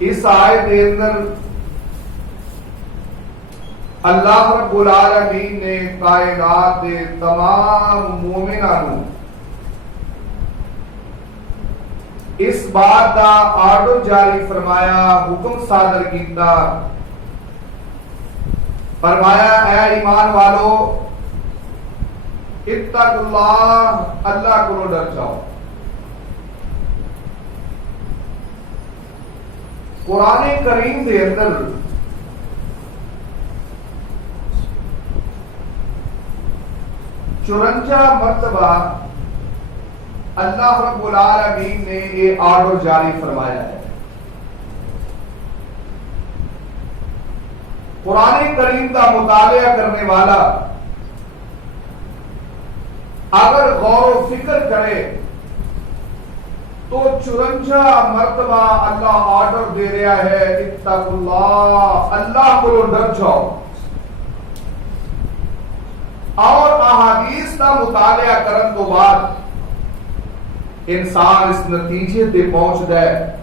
اس آیت کے اندر اللہ رب العالمین نے کائنات کے تمام مومنوں اس بات کا آرڈر جاری فرمایا، حکم صادر کیتا، فرمایا اے ایمان والو اتقوا اللہ، اللہ کو ڈر جاؤ۔ قرآن کریم دے اندر چورنجا مرتبہ اللہ رب العالمین نے یہ آرڈر جاری فرمایا ہے۔ قرآن کریم کا مطالعہ کرنے والا اگر غور و فکر کرے تو 54 مرتبہ اللہ آرڈر دے رہا ہے اتقوا اللہ، اللہ کو ڈر جاؤ۔ اور احادیث کا مطالعہ کرن تو بعد انسان اس نتیجے تے پہنچتا ہے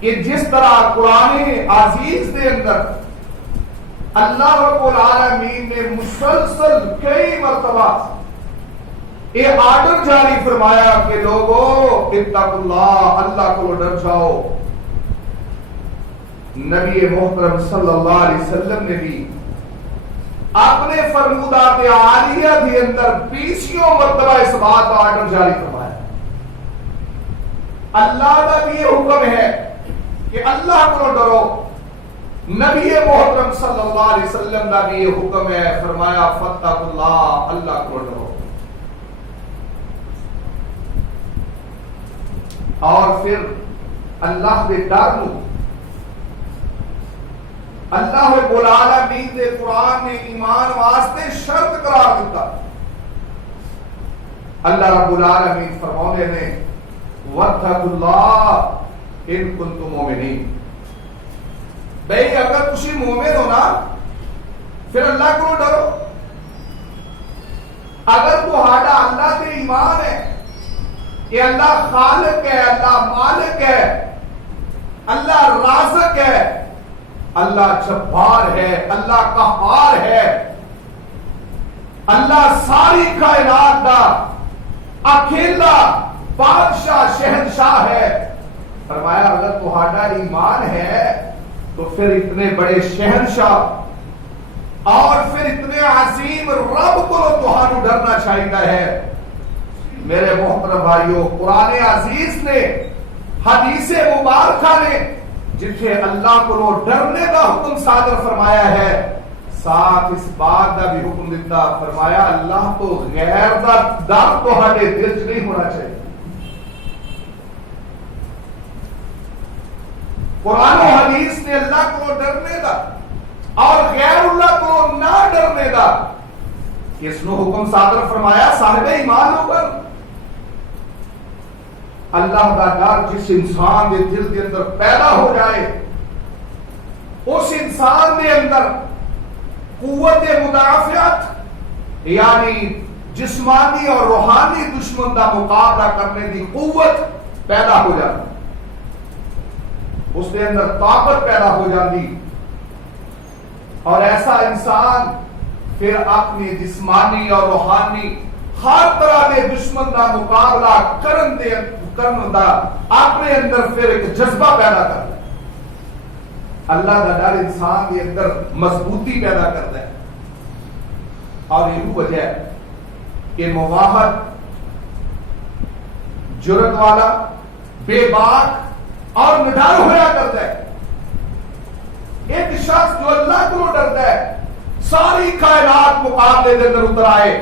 کہ جس طرح قرآن عزیز دے اندر اللہ رب العالمین نے مسلسل کئی مرتبہ یہ آرڈر جاری فرمایا کہ لوگوں اتقوا اللہ، اللہ کو ڈر جاؤ، نبی محترم صلی اللہ علیہ وسلم نے بھی اپنے فرمودات عالیہ کے اندر 20 مرتبہ اس بات کا آرڈر جاری فرمایا۔ اللہ کا بھی یہ حکم ہے کہ اللہ کو ڈرو، نبی محترم صلی اللہ علیہ وسلم کا بھی یہ حکم ہے، فرمایا فاتقوا اللہ، اللہ کو ڈرو۔ اور پھر اللہ کے ڈر نو اللہ رب العالمین دے قرآن نے ایمان واسطے شرط قرار دیتا۔ اللہ رب العالمین فرمانے نے واتقوا اللہ ان کنتم مؤمنین، بھئی اگر تسی مومن ہو نا پھر اللہ کو ڈرو۔ اگر تہاڈا اللہ تے ایمان ہے کہ اللہ خالق ہے، اللہ مالک ہے، اللہ رازق ہے، اللہ جبار ہے، اللہ قہار ہے، اللہ ساری کائنات کا اکیلا بادشاہ شہنشاہ ہے، فرمایا اگر تہاڈا ایمان ہے تو پھر اتنے بڑے شہنشاہ اور پھر اتنے عظیم رب کو تہانوں ڈرنا چاہیے ہے۔ میرے محترم بھائیوں، قرآن عزیز نے، حدیث مبارکہ نے جتھے اللہ کو ڈرنے کا حکم صادر فرمایا ہے، ساتھ اس بات کا بھی حکم دیتا، فرمایا اللہ تو غیر کا ڈر تہاڈے دل چ نہیں ہونا چاہیے۔ قرآن و حدیث نے اللہ کو ڈرنے کا اور غیر اللہ کو نہ ڈرنے کا کس نے حکم صادر فرمایا؟ صاحب ایمان ہو کر اللہ کا ڈر جس انسان کے دل کے اندر پیدا ہو جائے، اس انسان کے اندر قوت مدافعت یعنی جسمانی اور روحانی دشمن کا مقابلہ کرنے کی قوت پیدا ہو جاتی، اس کے اندر طاقت پیدا ہو جاتی، اور ایسا انسان پھر اپنی جسمانی اور روحانی ہر طرح کے دشمن کا مقابلہ کرنے دا اپنے اندر پھر ایک جذبہ پیدا کرتا ہے۔ اللہ کا ڈر انسان کے اندر مضبوطی پیدا کرتا ہے، اور یہ وجہ ہے کہ مواحد، جرأت والا، بے باک اور نڈر ہوا کرتا ہے۔ ایک شخص جو اللہ کو ڈرتا ہے، ساری کائنات مقابلے کے اندر اتر آئے،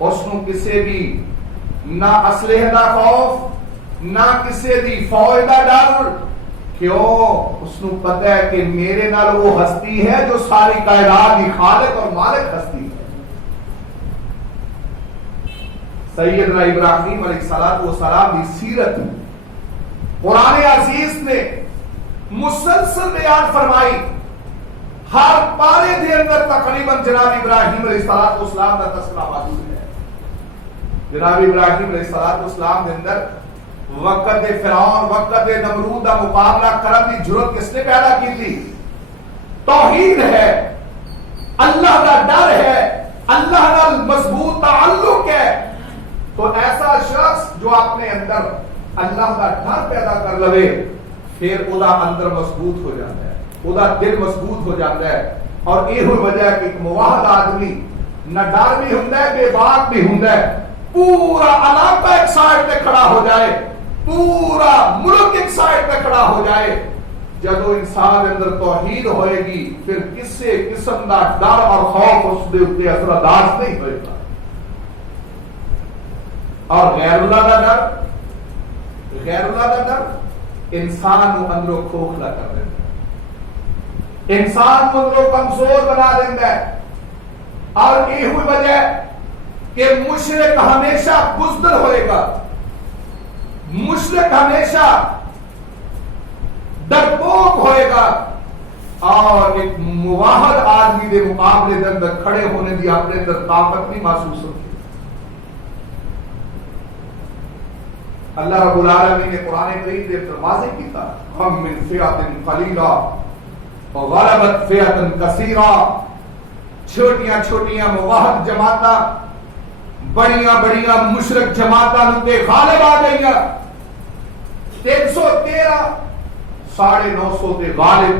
اس کو کسی بھی نہ اسلحے کا خوف، نہ کسی دی فوج کا ڈر، کیوں؟ اس کو پتہ ہے کہ میرے نال وہ ہستی ہے جو ساری کائنات کی خالق اور مالک ہستی ہے۔ سیدنا ابراہیم علیہ السلام کی سیرت قرآن عزیز نے مسلسل بیان فرمائی، ہر پارے دے اندر تقریباً جناب ابراہیم علیہ السلام کا تذکرہ موجود ہے۔ جناب ابراہیم علیہ السلام کے اندر وقت فرعون وقت نمرود کا مقابلہ کرنے کی ضرورت کس نے پیدا کی تھی؟ توحید ہے، اللہ کا ڈر ہے، اللہ کا مضبوط تعلق ہے. تو ایسا شخص جو اپنے اندر اللہ کا ڈر پیدا کر لے پھر وہ اندر مضبوط ہو جاتا ہے، وہ دل مضبوط ہو جاتا ہے. اور یہ وجہ ہے کہ ایک موحد آدمی نہ ڈر بھی ہوندا ہے، بے باک بھی ہوندا ہے. پورا علاقہ ایک سائڈ پہ کھڑا ہو جائے، پورا ملک ایک سائڈ پہ کھڑا ہو جائے. جب انسان اندر توحید ہوئے گی پھر کسی قسم کا ڈر اور خوف اس دے اوپر اثر انداز نہیں ہوئے گا. اور غیر اللہ کا ڈر، غیر اللہ کا ڈر انسان کو اندروں کھوکھلا کر دیتا ہے، انسان کو اندروں کمزور بنا دیتا ہے. اور یہ ہوئی وجہ کہ مشرک ہمیشہ بزدل ہوئے گا، مشرک ہمیشہ ڈرپوک ہوئے گا، اور ایک موحد آدمی دے مقابلے دے اندر کھڑے ہونے دی اپنے اندر طاقت نہیں محسوس ہوتی. اللہ رب العالمین نے قرآن کریم کے واضح کیتا، ہم من فئۃ قلیلہ وغلبت فئۃ کثیرہ. چھوٹیاں چھوٹیاں موحد جماعتاں بڑیاں بڑیاں مشرک جماعتاں تے غالب آ گئیاں. 313 950 تے غالب.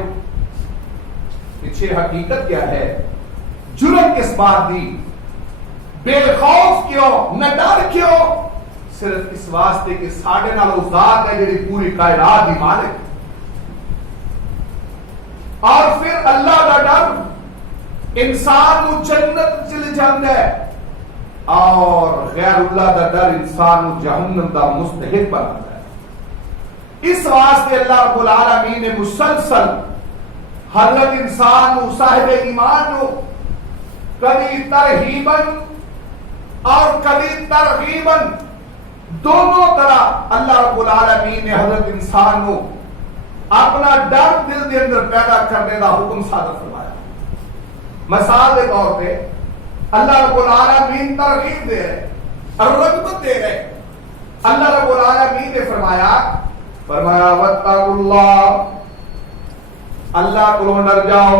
پیچھے حقیقت کیا ہے؟ جرت کس بات دی؟ بے خوف کیوں؟ نہ ڈر کیوں؟ صرف اس واسطے کہ ساڑھے نال ذات ہے جڑی پوری کائنات دی مالک. اور پھر اللہ کا ڈر انسان کو جنت چل جاتا ہے، اور غیر اللہ کا ڈر انسان کو جہنم کا مستحق بناتا ہے. اس واسطے اللہ رب العالمین نے مسلسل حضرت انسان کو، صاحب ایمان کو، کبھی ترہیباً اور کبھی ترغیباً دونوں طرح اللہ رب العالمین نے حضرت انسان کو اپنا ڈر دل کے اندر پیدا کرنے کا حکم صادر فرمایا. مثال کے طور پہ اللہ رب العالمین ترغیب دے رہے اور رغبت دے رہے. اللہ رب العالمین نے فرمایا واتقوا اللہ، اللہ کو ڈر جاؤ.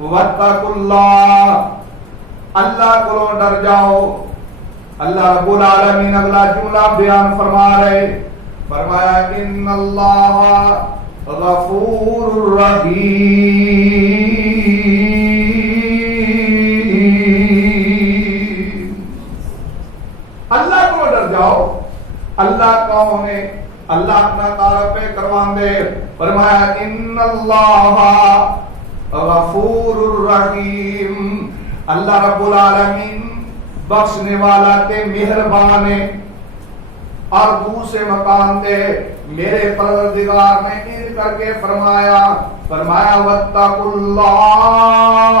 واتقوا اللہ، اللہ کو ڈر جاؤ. اللہ رب العالمین اگلا جملہ بیان فرما رہے، فرمایا ان اللہ غفور رحیم. اللہ کو ڈر جاؤ. اللہ کون ہے؟ اللہ اپنا تعارف کروان دے، فرمایا ان اللہ غفور الرحیم. اللہ رب العالمین بخشنے والا تے مہربان ہے. اور دوسرے مقام دے میرے پروردگار نے ان کر کے فرمایا واتقوا اللہ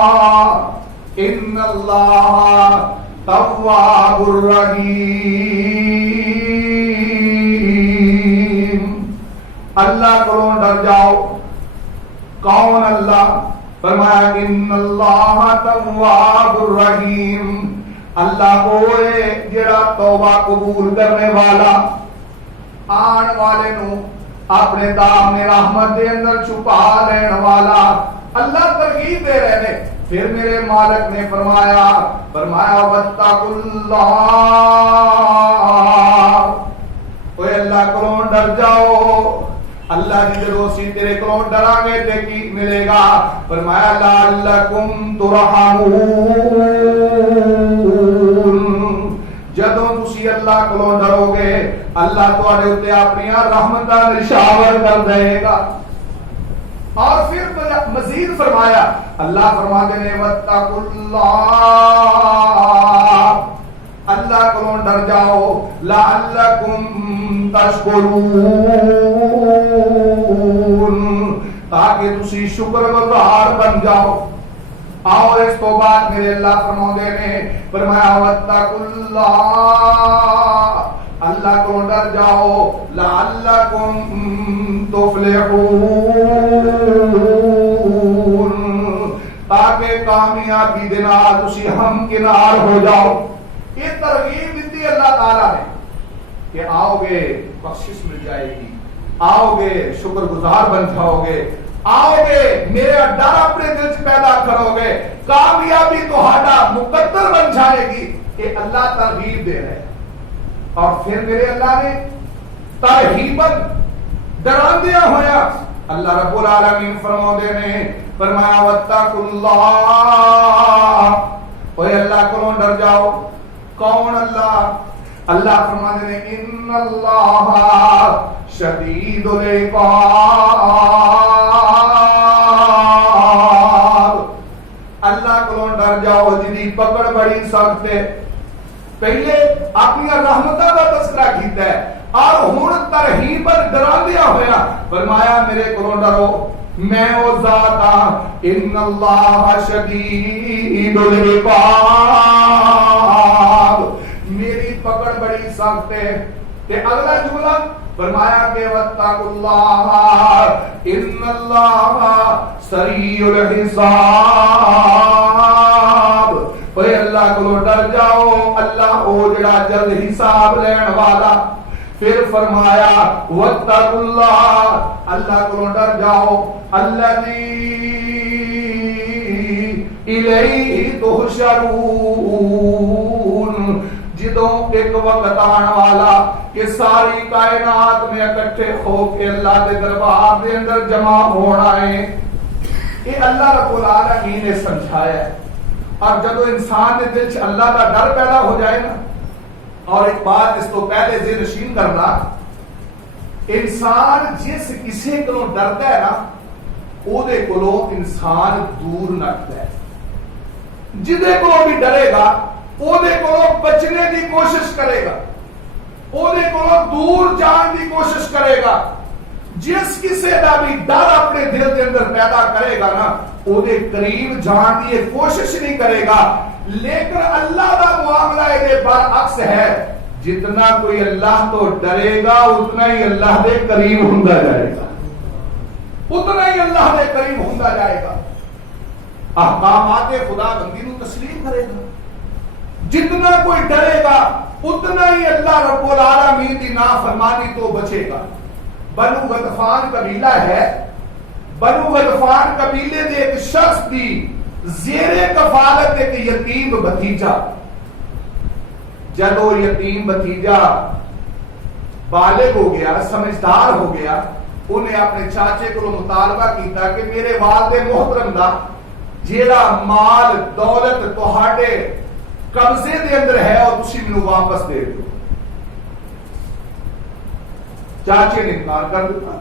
ان اللہ تواب الرحیم. اللہ کو ڈر جاؤ. کون اللہ؟ فرمایا ان اللہ تواب الرحیم. اللہ ہوئے جڑا توبہ قبول کرنے والا، آن والے نو اپنے دام میں رحمت دے اندر چھپا لین والا. اللہ ترغیب دے رہے نے. پھر میرے مالک نے فرمایا واتقوا اللہ، اوے اللہ کو ڈر جاؤ. اللہ کی جلوسی تیرے کو ڈرا گے تے کی ملے گا؟ فرمایا لعلکم ترحمون. جدوں تسی اللہ کو ڈرو گے اللہ تواڈے اوتے اپنی رحمتاں نشاور کر دے گا. اور پھر مزید فرمایا، اللہ فرماتے ہیں واتقوا اللہ، اللہ کو ڈر جاؤ لعلکم تشکرون، تاکہ تسی شکر گزار بن جاؤ. اور اس تو بعد میرے اللہ فرماتے ہیں فرمایا واتقوا اللہ، اللہ کو ڈر جاؤ لعلکم تفلحون، تاکہ کامیابی دے نال تسی ہم کنار ہو جاؤ. یہ ترغیب دیتی اللہ تعالی نے. کہ آؤ گے بخشش مل جائے گی، آؤ گے شکر گزار بن جاؤ گے، آؤ گے میرا ڈر اپنے دل سے پیدا کرو گے، کامیابی تہاڈا مقدر بن جائے گی کہ اللہ ترغیب دے رہے۔ اور پھر میرے اللہ نے ترغیباً ڈراندیا ہویا، اللہ رب العالمین فرماؤندے نے فرمایا واتقوا اللہ، اوے اللہ کو ڈر جاؤ۔ کون اللہ؟ اللہ فرماتے ہیں ان اللہ شدید العقاب، اللہ کو ڈر جاؤ جی پکڑ بڑی سخت ہے۔ پہلے اپنی رحمتہ کا تذکرہ کیتا ہے اور ہن ترغیب ڈراندیا ہویا فرمایا میرے کو ڈرو، میں او ذات ہاں ان اللہ شدید العقاب، میری پکڑ بڑی سخت ہے۔ تے اگلا جملہ فرمایا کہ واتقوا اللہ ان اللہ سریع الحساب، اے اللہ کو ڈر جاؤ، اللہ او جڑا جلد حساب لین والا۔ پھر فرمایا واتقوا اللہ، اللہ کو ڈر جاؤ الذی الیہ تحشرون، جدوں ایک وقت آن والا کہ ساری کائنات میں اکٹھے ہو کے اللہ دے دربار دے اندر جمع ہونا ہے۔ یہ اللہ رب العالمین نے سمجھایا ہے۔ اور جب انسان کے دل سے اللہ کا ڈر پیدا ہو جائے نا، اور ایک بات اس کو پہلے ذہن نشین کرنا، انسان جس کسی کو ڈرتا ہے نا او دے کولوں انسان دور نہ ہے، جدے کو بھی ڈرے گا او دے کولوں بچنے کی کوشش کرے گا، او دے کولوں دور جان کی کوشش کرے گا۔ جس کسی دا بھی ڈر اپنے دل کے اندر پیدا کرے گا نا او دے قریب جان کی کوشش نہیں کرے گا۔ لیکن اللہ دا معاملہ یہ برعکس ہے، جتنا کوئی اللہ تو ڈرے گا اتنا ہی اللہ دے قریب ہوندا جائے گا، اتنا ہی اللہ دے قریب ہوندا جائے گا، احکامات خدا بندی نو تسلیم کرے گا۔ جتنا کوئی ڈرے گا اتنا ہی اللہ رب العالمین کی نافرمانی تو بچے گا۔ بنو غطفان قبیلہ ہے، بنو غطفان قبیلے دے ایک شخص دی زیر کفالت ایک یتیم بھتیجا، جب وہ یتیم بھتیجا بالغ ہو گیا، سمجھدار ہو گیا، انہیں اپنے چاچے کو مطالبہ کیتا کہ میرے والد محترم دا جیڑا مال دولت تہاڈے قبضے دے اندر ہے اور تسی مینوں واپس دے دو۔ چاچے نے انکار کر دیا۔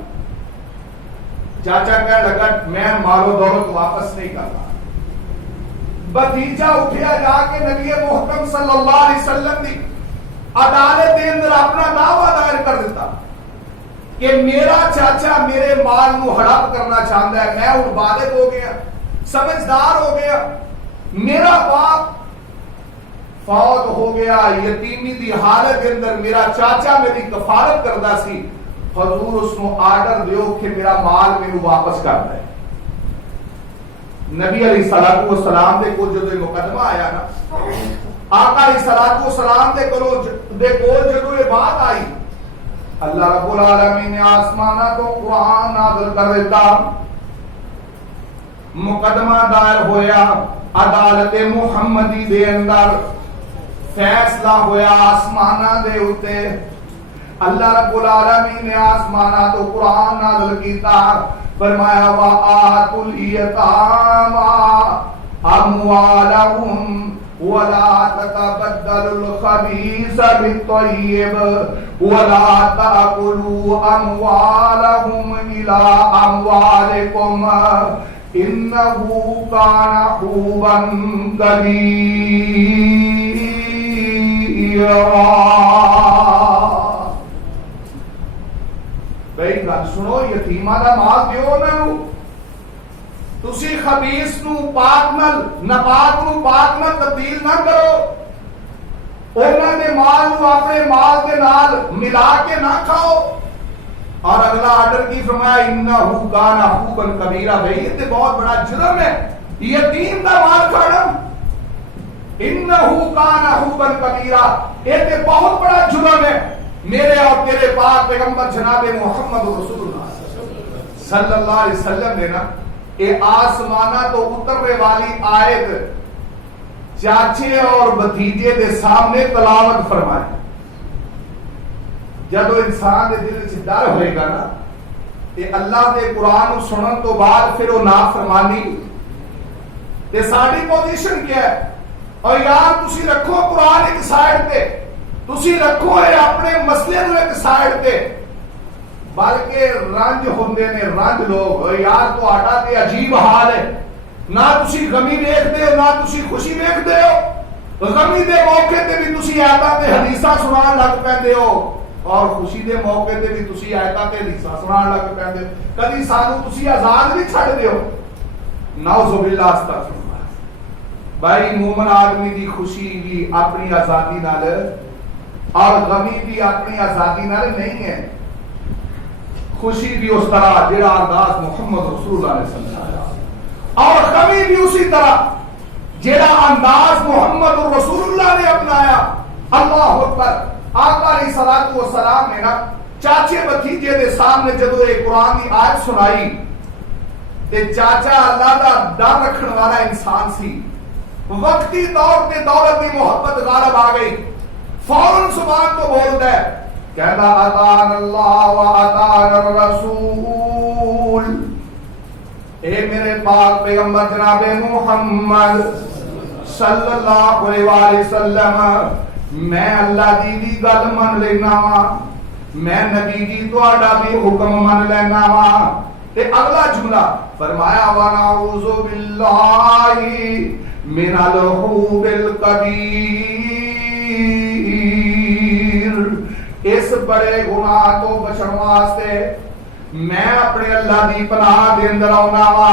چاچا کہنے لگا میں مال و دولت واپس نہیں کرتا۔ بھتیجا اٹھیا جا کے نبی محترم صلی اللہ علیہ وسلم دی عدالت دے اندر اپنا دعویٰ دائر کر دیتا کہ میرا چاچا میرے مال کو ہڑپ کرنا چاہتا ہے، میں ان بالغ ہو گیا، سمجھدار ہو گیا، میرا باپ فوت ہو گیا، یتیمی دی حالت کے اندر میرا چاچا میری کفالت کردا سی، حضور اس کو آرڈر دیو کہ میرا مال میرے واپس کر دے۔ نبی علیہ الصلوۃ والسلام دے کول جدوں مقدمہ آیا نا، آقا علیہ الصلوۃ والسلام دے کول جدوں یہ بات آئی، اللہ رب العالمین نے آسمانہ تو قرآن نازل کر دیتا، مقدمہ دائر ہویا عدالت محمدی دے اندر، فیصلہ ہویا آسمانہ دے اتے، اللہ رب العالمین نے آسمانہ تو قرآن نازل کیتا، فرمایا وَآتُوا الْيَتَامَى أَمْوَالَهُمْ وَلَا تَتَبَدَّلُوا الْخَبِيثَ بِالطَّيِّبِ وَلَا تَأْكُلُوا أَمْوَالَهُمْ إِلَىٰ أَمْوَالِكُمْ إِنَّهُ كَانَ حُوبًا كَبِيرًا۔ بھئی گل سنو، یتیماں دا مال دیو انہاں نوں، تسی خبیث نو پاک نال ناپاک نو پاک نال تبدیل نہ کرو، انہاں دے مال نو اپنے مال دے نال ملا کے نہ کھاؤ۔ اور اگلا آرڈر کی فرمایا انہو کان حوبا کبیرہ، بھئی یہ تے بہت بڑا جرم ہے یتیم دا مال کھانا، انہو کان حوبا کبیرہ، یہ تے بہت بڑا جرم ہے۔ میرے اور تیرے پاک پیغمبر جناب محمد رسول اللہ صلی اللہ علیہ وسلم نے نا یہ آسمانہ تو اترنے والی آیت چاچے اور بھتیجے دے سامنے تلاوت فرمائی. جدو انسان دے دل سے ڈر ہوئے گا نا کہ اللہ دے قرآن سنن تو بعد پھر وہ نافرمانی تے ساری پوزیشن کیا ہے. اور یار تسی رکھو قرآن ایک سائڈ تے, تسی رکھو اپنے مسئلے نو ایک سائڈ تے, بلکہ رنج ہوندے نے رنج لوگ یار تو آٹا تے عجیب حال ہے, نہ تسی غمی دیکھتے ہو نہ تسی خوشی دیکھتے ہو. غمی دے موقع تے بھی تسی آیاتاں تے حدیثاں سنان لگ پیندے ہو اور خوشی دے موقع تے بھی تسی آیاتاں تے حدیثاں سنان لگ پیندے ہو. کدی سانو تسی آزاد بھی چھڈ دیو. نعوذ باللہ استغفر اللہ. بھائی مومن آدمی دی خوشی بھی اپنی آزادی نال اور غمی بھی اپنی آزادی نال نہیں ہے. خوشی بھی اس طرح جڑا انداز محمد رسول اللہ علیہ وسلم اور غمی بھی اسی طرح جڑا انداز محمد رسول اللہ نے اپنایا. اللہ اکبر. آقا علیہ الصلوۃ والسلام نے نا چاچے بھتیجے دے سامنے جدو ایک قرآن کی آیت سنائی تے چاچا اللہ دا ڈر رکھن والا انسان سی. وقتی طور تے دولت دی محبت غالب آ گئی, فوراً زبان تو بولتا ہے کہتا اطاعنا اللہ و اطاعنا الرسول. اے میرے پاک پیغمبر جناب محمد صلی اللہ علیہ وآلہ وسلم, میں اللہ دی بھی گل من لینا وا, میں نبی جی تہاڈا بھی حکم من لینا وا. تے اگلا جملہ فرمایا ونعوذ باللہ من الحوب الکبیر. اس بڑے گناہ تو بچن واسطے میں اپنے اللہ دی پناہ دے اندر آنا وا.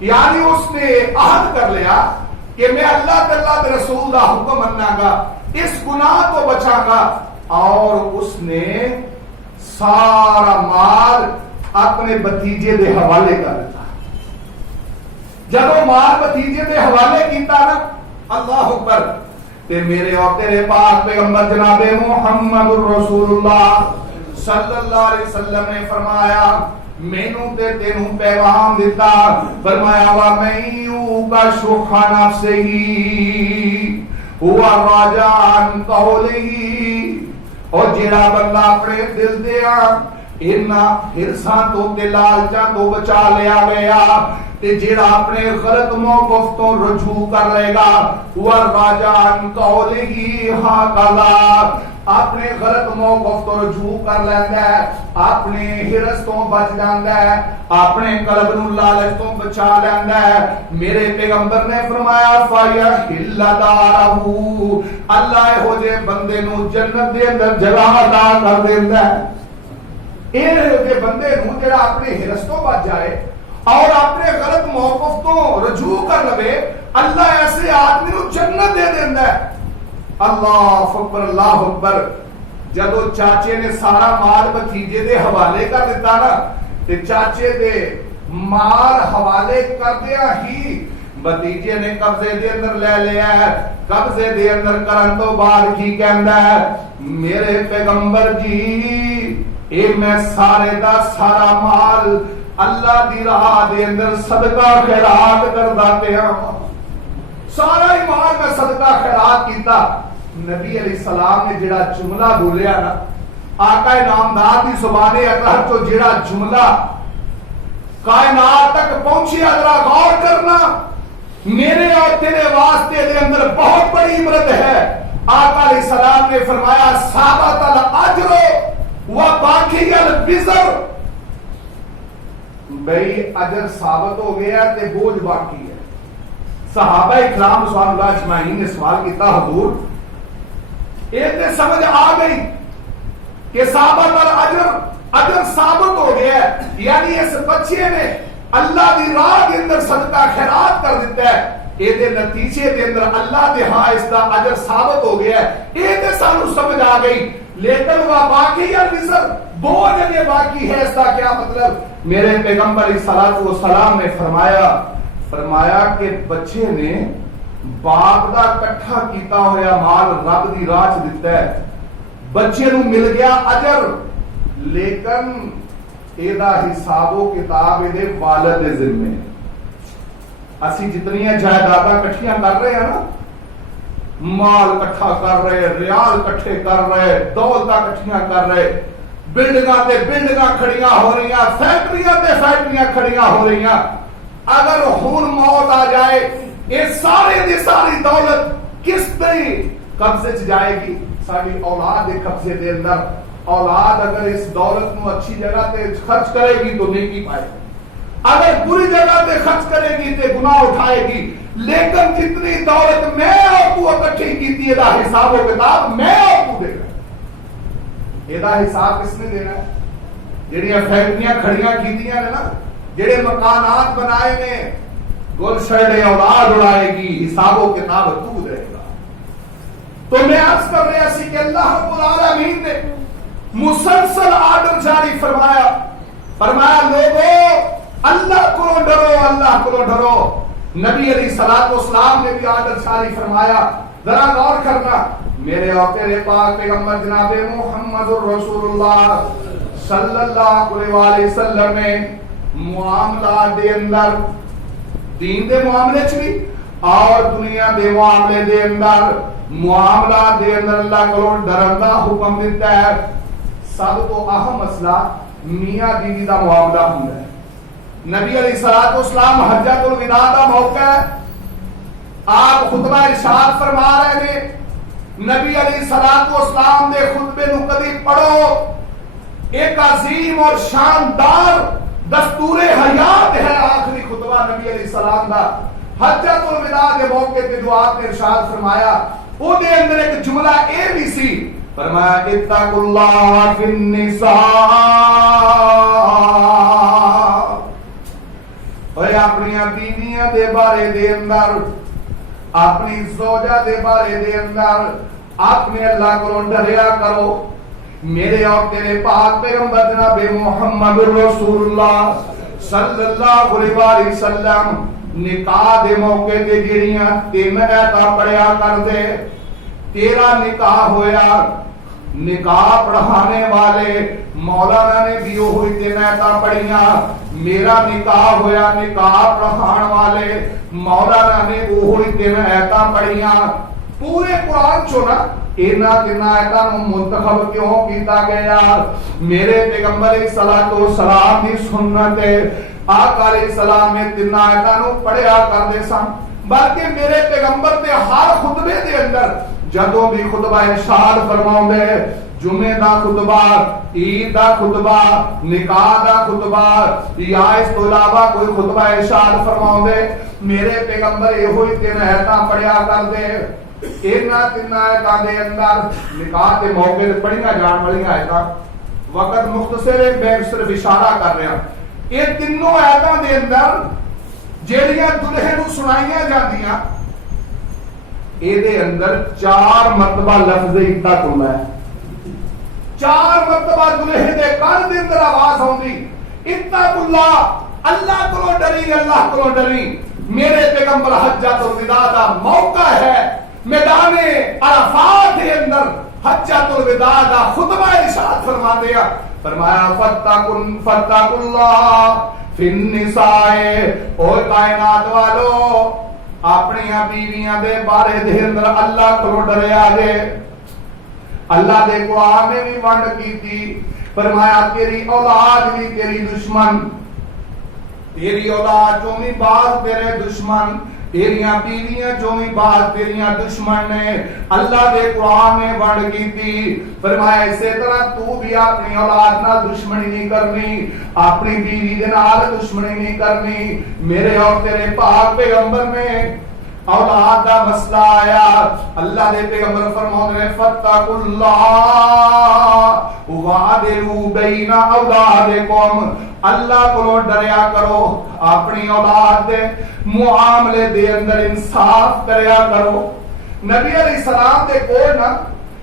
یعنی اس نے عہد کر لیا کہ میں اللہ تعالیٰ کے رسول دا حکم مننا گا, اس گناہ کو بچا گا. اور اس نے سارا مال اپنے بھتیجے دے حوالے کر دیتا. جب مال بھتیجے دے حوالے کیتا نا اللہ اکبر, تے میرے اور تیرے پاک پیغمبر جناب محمد رسول اللہ صلی اللہ علیہ وسلم نے فرمایا مینوں تے تینوں پیغام دیتا. فرمایا وَمَن یُوقَ شُحَّ نَفْسِهِ هُوَ الرَّاجِعُ عَنْ قَوْلِهِ. اور جڑا بندہ اپنے دل دیا انہاں ہرساں تو تے لالچاں تو بچا لیا گیا تے جڑا اپنے غلط موقف تو رجوع کر لے گا وَالرَّاجِعُ عَنْ قَوْلِهِ هَكَذَا, اپنے غلط موقف تو رجوع کر لیندا ہے, اپنے ہرس تو بچ جاندا ہے, اپنے قلب نو لالچ تو بچا لیندا ہے. میرے پیغمبر نے فرمایا فَيَحِلَّ دَارَهُ, اللہ ہو جے بندے نو جنت دے اندر جگہ عطا کر دیندا ہے. اے دے بندے نو جڑا اپنے ہرس تو بچ جائے اور اپنے غلط موقف تو رجوع کر لے, اللہ ایسے آدمی نو جنت دے دیندا ہے. اللہ اکبر اللہ اکبر. جدو چاچے نے سارا مال بھتیجے دے حوالے کر دیتا نا تے چاچے دے مال حوالے کردیا ہی بھتیجے نے قبضے دے اندر لے لیا ہے. قبضے دے اندر کرن تو بعد کی کہندا ہے میرے پیغمبر جی اے میں سارے دا سارا مال اللہ دی راہ دے اندر صدقہ خیرات کردا پیا, سارا ہی مال میں صدقہ خیرات کیتا. نبی علیہ السلام نے جڑا جملہ بولیا نا آقا نامدار دی زبان اطہر تو جڑا جملہ کائنات تک پہنچیا, ذرا غور کرنا, میرے اور تیرے واسطے دے اندر بہت بڑی عبرت ہے. آقا علیہ السلام نے فرمایا ثابت الاجر وباقی الوزر. بھئی اجر ثابت ہو گیا تے بوجھ باقی ہے. صحابہ اکرام رضوان اللہ اجمعین نے سوال کیتا حضور ایک تے سمجھ آ گئی کہ ثابت اجر ثابت ہو گیا ہے, یعنی اس بچے نے اللہ دی راہ کے اندر صدقہ خیرات کر دیتا ہے, اے دے نتیجے دے اندر اللہ دے ہاں اس دا اجر ثابت ہو گیا ہے. اے تے سانو سمجھ آ گئی, لیکن وہ باقی الوزر بوجھ اگے باقی ہے. اس کا کیا مطلب؟ میرے پیغمبر علیہ الصلوۃ والسلام نے فرمایا کہ بچے نے باپ دا کٹھا کیتا ہویا مال رب دی راہ چ دتا ہے, بچے نو مل گیا اجر، لیکن ایدہ حساب و کتاب ایدے والد دے ذمے۔ اسی جتنی جائیداداں کٹھیاں کر رہے ہیں نا، مال کٹھا کر رہے، ریال کٹھے کر رہے، دولتاں کٹھیاں کر رہے، بلڈنگاں تے بلڈنگاں کھڑیاں ہو رہی ہیں، فیکٹریاں تے فیکٹریاں کھڑیاں ہو رہی ہیں، اگر ہن موت آ جائے یہ سارے دی ساری دولت کس طرح قبضے چ جائے گی؟ ساری اولاد کے قبضے دے اندر۔ اولاد اگر اس دولت نو اچھی جگہ تے خرچ کرے گی تو نیکی پائے گی، اگر بری جگہ تے خرچ کرے گی تے گناہ اٹھائے گی۔ لیکن جتنی دولت میں اور تو اکٹھی کیتی ہے دا حساب و کتاب میں اور تو دے گا۔ یہ دا حساب کس نے دینا ہے؟ جڑیاں فیکٹریاں کھڑیاں کیتیاں نے نا، جڑے مکانات بنائے نے، گلشن اولاد اڑائے گی، حساب و کتاب تو دے گا۔ تو میں عرض کر رہا سی کہ اللہ رب العالمین نے مسلسل آرڈر جاری فرمایا، فرمایا لوگوں اللہ کو ڈرو، اللہ کو ڈرو۔ نبی علیہ الصلوۃ والسلام نے بھی آرڈر جاری فرمایا۔ ذرا غور کرنا، میرے اور تیرے پاک پیغمبر جناب محمد رسول اللہ صلی اللہ علیہ وآلہ وسلم نے معاملات دے اندر، دین دے معاملے چ بھی اور دنیا دے معاملے دے اندر، معاملات دے اندر اللہ کو ڈرن دا حکم دیتا ہے۔ سب تو اہم مسئلہ میاں بیوی دا معاملہ ہوندا ہے۔ نبی علیہ الصلوۃ والسلام حجۃ الوداع دا موقع ہے، آپ خطبہ ارشاد فرما رہے ہیں، نبی علیہ الصلوۃ والسلام دے خطبے نو کدی پڑھو، ایک عظیم اور شاندار دستور حیات ہے آخری خطبہ نبی علیہ السلام دا۔ حجۃ الوداع کے موقع پہ جو آپ نے ارشاد فرمایا، او دے اندر ایک جملہ اے بھی سی، فرمایا اتقوا اللہ فی النساء، اور اپنی بیویاں دے بارے دے اندر، اپنی زوجہ دے بارے دے اندر اپنے اللہ کو ڈریا کرو۔ میرے اور تیرے پاک پیغمبر جناب محمد رسول اللہ صلی اللہ علیہ وآلہ وسلم نکاح دے موقع تے جڑیاں 3 آیتاں پڑھیا کر دے۔ تیرا نکاح ہویا، نکاح پڑھانے والے مولانا نے بھی وہی 3 آیتاں پڑھیاں۔ میرا نکاح ہویا، نکاح پڑھان والے مولانا نے وہی 3 آیتاں پڑھیاں۔ پورے قرآن چو نا اینا 3 آیتاں منتخب کیوں کیتا گیا؟ میرے پیغمبر علیہ الصلوۃ والسلام دی سنت ہے، آقا علیہ السلام نے 3 آیتاں پڑھیا کرتے سن، بلکہ میرے پیغمبر دے ہر خطبے دے اندر جدوں بھی خطبہ ارشاد فرماؤندے، جمعے دا خطبہ، عید دا خطبہ، نکاح دا خطبہ یا اس تو علاوہ کوئی خطبہ ارشاد فرماؤندے، میرے پیغمبر یہی 3 آیتاں پڑھیا کرتے۔ اینا 3 آیتاں دے اندر نکاح کے موقع تے پڑھیاں جان والی آیتاں، وقت مختصر ہے، میں صرف اشارہ کر رہا۔ یہ تینوں آیتاں دے اندر جیڑیاں دلہے نو سنائیاں جاندیاں، اے دے اندر 4 مرتبہ لفظ اتقوا ہے، 4 مرتبہ دلہے دے کان دے اندر آواز ہوندی اتقوا اللہ، اللہ کو ڈری، اللہ کو ڈری۔ میرے پیغمبر حجۃ الوداع دا موقع ہے، میدان عرفات کے اندر حجۃ الوداع دا خطبہ ارشاد فرما دیا، فرمایا فاتقوا اللہ فی النساء، او کائنات والو اپنی بیویاں دے بارے دے اندر اللہ کو ڈریا جے۔ اللہ دے قرآن نے بھی ونڈ کیتی، فرمایا تیری اولاد بھی تیری دشمن، تیری اولاد جو بھی بعض تیرے دشمن، تیریاں بیویاں جو بھی بعض تیریاں دشمن نے۔ اللہ دے قرآن نے ونڈ کیتی، فرمایا اسی طرح تو بھی اپنی اولاد نال دشمنی نہیں کرنی، اپنی بیوی دے نال دشمنی نہیں کرنی۔ میرے اور تیرے پاک پیغمبر نے اولاد دا مسئلہ آیا، اللہ دے پیغمبر فرماتے ہیں فاتقوا اللہ وعدلوا بین اولادکم، اللہ کو ڈریا کرو، اپنی اولاد دے معاملے دے اندر انصاف کریا کرو۔ نبی علیہ السلام دے کول نا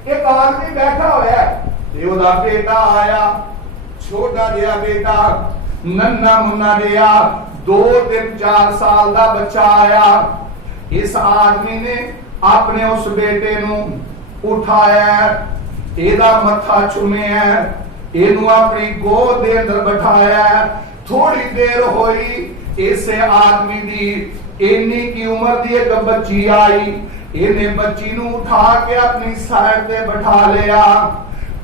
ایک آدمی بیٹھا ہوا ہے، یہ دا بیٹا آیا، چھوٹا جہا بیٹا، ننھا منا جہا، 2-3-4 سال دا بچہ آیا۔ اس آدمی نے اپنے اس بیٹے نو اٹھایا، ਇਹਦਾ ਮੱਥਾ ਚੁੰਮਿਆ, ਇਹਨੂੰ ਆਪਣੀ ਗੋਦ ਦੇ ਅੰਦਰ ਬਿਠਾਇਆ। ਥੋੜੀ ਦੇਰ ਹੋਈ, ਇਸੇ ਆਦਮੀ ਦੀ ਇੰਨੀ ਕੀ ਉਮਰ ਦੀ ਇੱਕ ਬੱਚੀ ਆਈ, ਇਹਨੇ ਬੱਚੀ ਨੂੰ ਉਠਾ ਕੇ ਆਪਣੀ ਸਾਈਡ ਤੇ ਬਿਠਾ ਲਿਆ।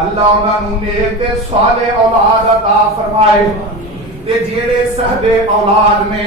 ਅੱਲਾਹ ਉਹਨਾਂ ਨੂੰ ਨੇਕ ਤੇ ਸਾਲੇ ਔਲਾਦ عطا ਫਰਮਾਏ, ਤੇ ਜਿਹੜੇ ਸਹਬੇ ਔਲਾਦ ਨੇ,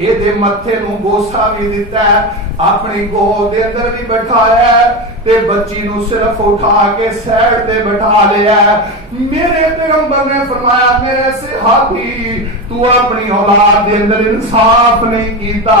ਇਹਦੇ ਮੱਥੇ ਨੂੰ ਗੋਸਾ ਵੀ ਦਿੱਤਾ ਹੈ, ਆਪਣੀ ਗੋਦ ਦੇ ਅੰਦਰ ਵੀ ਬਿਠਾਇਆ ਤੇ ਬੱਚੀ ਨੂੰ ਸਿਰਫ ਉਠਾ ਕੇ ਸਾਈਡ ਤੇ ਬਿਠਾ ਲਿਆ। ਮੇਰੇ ਪੈਗੰਬਰ ਨੇ ਫਰਮਾਇਆ, ਮੇਰੇ ਸਹਾਬੀ ਤੂੰ ਆਪਣੀ ਔਲਾਦ ਦੇ ਅੰਦਰ ਇਨਸਾਫ ਨਹੀਂ ਕੀਤਾ।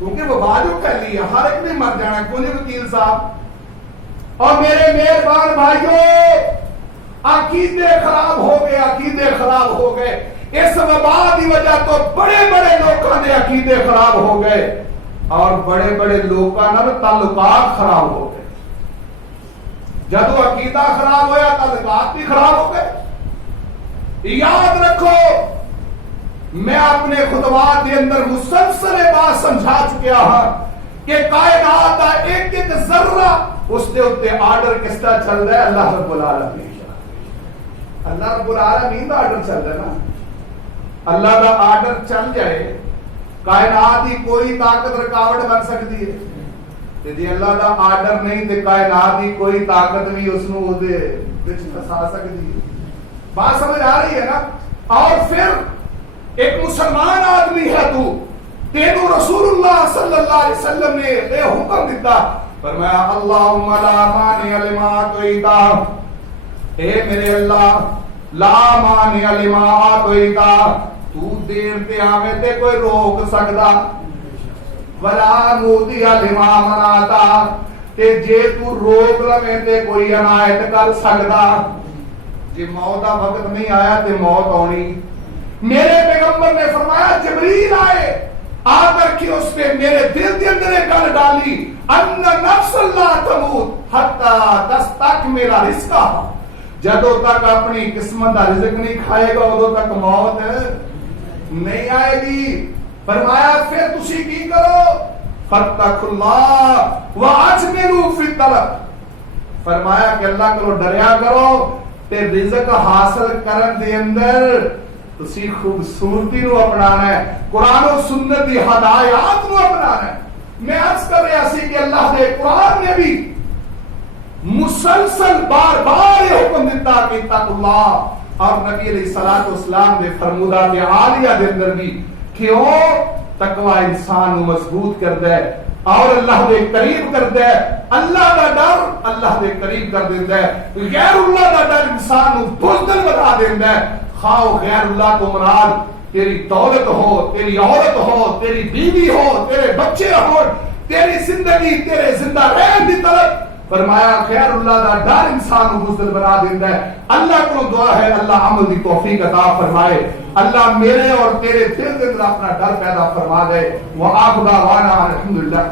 کیونکہ وہ بات جو پھیلی ہے ہر ایک نے مر جانا، کیوں نہیں وکیل صاحب؟ اور میرے مہربان بھائیوں، عقیدے خراب ہو گئے، عقیدے خراب ہو گئے۔ اس وبا کی وجہ تو بڑے بڑے لوگوں کے عقیدے خراب ہو گئے اور بڑے بڑے لوگوں کے تعلقات خراب ہو گئے۔ جدو عقیدہ خراب ہویا تعلقات بھی خراب ہو گئے۔ یاد رکھو، میں اپنے خطبات کے اندر مسلسل بات سمجھا چکیا ہاں کہ کائنات کا ایک ایک ذرہ اس کے اوپر آرڈر کس طرح چل رہا ہے؟ اللہ رب العالمین، اللہ رب العالمین کا آرڈر چل رہا ہے نا۔ اللہ کا آرڈر چل جائے، کائنات کی کوئی طاقت رکاوٹ بن سکتی ہے؟ جی اللہ کا آرڈر نہیں تو کائنات کی کوئی طاقت بھی اس کو پھنسا سکتی ہے۔ بات سمجھ آ رہی ہے نا؟ اور پھر ایک مسلمان آدمی ہے تو، تینوں رسول اللہ صلی اللہ علیہ وسلم نے یہ حکم دیتا، فرمایا اللہم لا مانع لما اعطیت، اے میرے اللہ لا مانع لما اعطیت، تو دیر تے آوے تے کوئی روک سکدا، ولا مودی لما منعت، تے جے تو روک لویں تے کوئی عنایت کر سکدا۔ جے موت دا وقت نہیں آیا تے موت آنی۔ میرے پیغمبر نے فرمایا جبریل آئے، آ کر کے اس نے میرے دل کے اندر ایک گل ڈالی، ان نفس لا تموت حتی تستکمل رزقہا، جدوں تک اپنی قسمت کا رزق نہیں کھائے گا ادوں تک موت نہیں آئے گی۔ فرمایا پھر تسی کی کرو؟ فاتقوا اللہ واجملوا فی الطلب، فرمایا کہ اللہ کو ڈریا کرو تے رزق حاصل کرن دے اندر تسی خوبصورتی نو اپنانا ہے، قرآن و سنت دی ہدایات نو اپنانا ہے۔ میں عرض کر رہا سی کہ اللہ دے قرآن نے بھی مسلسل بار بار یہ حکم دیتا کہ اتقوا اللہ، اور نبی علیہ الصلوۃ والسلام نے فرمودات عالیہ دے اندر بھی کیوں تقوی انسان کو مضبوط کرتا ہے اور اللہ دے قریب کرتا ہے۔ اللہ کا ڈر اللہ دے قریب کر دیتا ہے، غیر اللہ کا ڈر انسان کو بزدل بنا دیتا ہے۔ خواہ غیر اللہ کو مراد تیری دولت ہو، تیری عورت ہو، تیری بیوی ہو، تیرے بچے ہو، تیری زندگی، تیرے زندہ رہن کی طرف، فرمایا خیر اللہ دا ڈر انسان کو بزدل بنا دیتا ہے۔ اللہ کو دعا ہے اللہ عمل دی توفیق عطا فرمائے، اللہ میرے اور تیرے دل کے اندر اپنا ڈر پیدا فرما دے۔ وآخر دعوانا الحمدللہ۔